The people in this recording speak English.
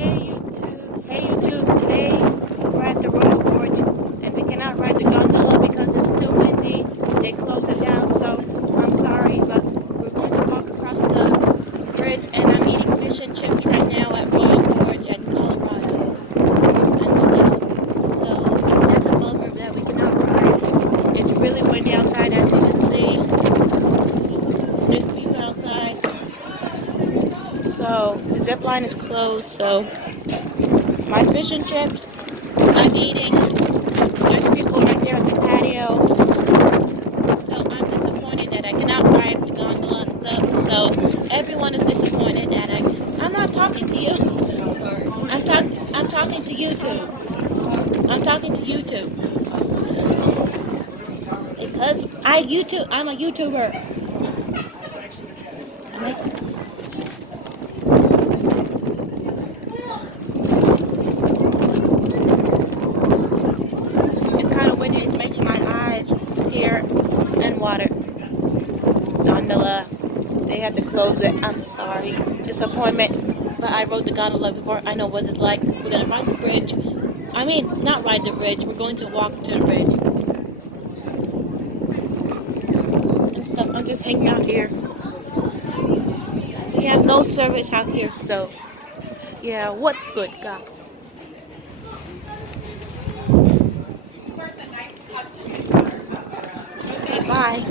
Hey YouTube, today we're at the royal porch and we cannot ride the gondola because it's too windy. They close it down, so I'm sorry, but we're going to walk across the bridge and I'm eating fish and chips right now at Royal Porch in Colorado and stuff. So that's a bummer that we cannot ride. It's really windy outside as you can see. This view outside. So the zip line is closed, so my fish and chips I'm eating. There's people right there at the patio. So I'm disappointed that I cannot ride the gondola and stuff. So everyone is disappointed that I'm not talking to you. Sorry. I'm talking to YouTube. I'm talking to YouTube. Because I'm a YouTuber. It's kind of windy. It's making my eyes tear and water. Gondola. They had to close it. I'm sorry. Disappointment. But I rode the gondola before. I know what it's like. We're gonna ride the bridge. I mean, not ride the bridge. We're going to walk to the bridge and stuff. I'm just hanging out here. We have no service out here, so yeah. What's good, guys? Bye.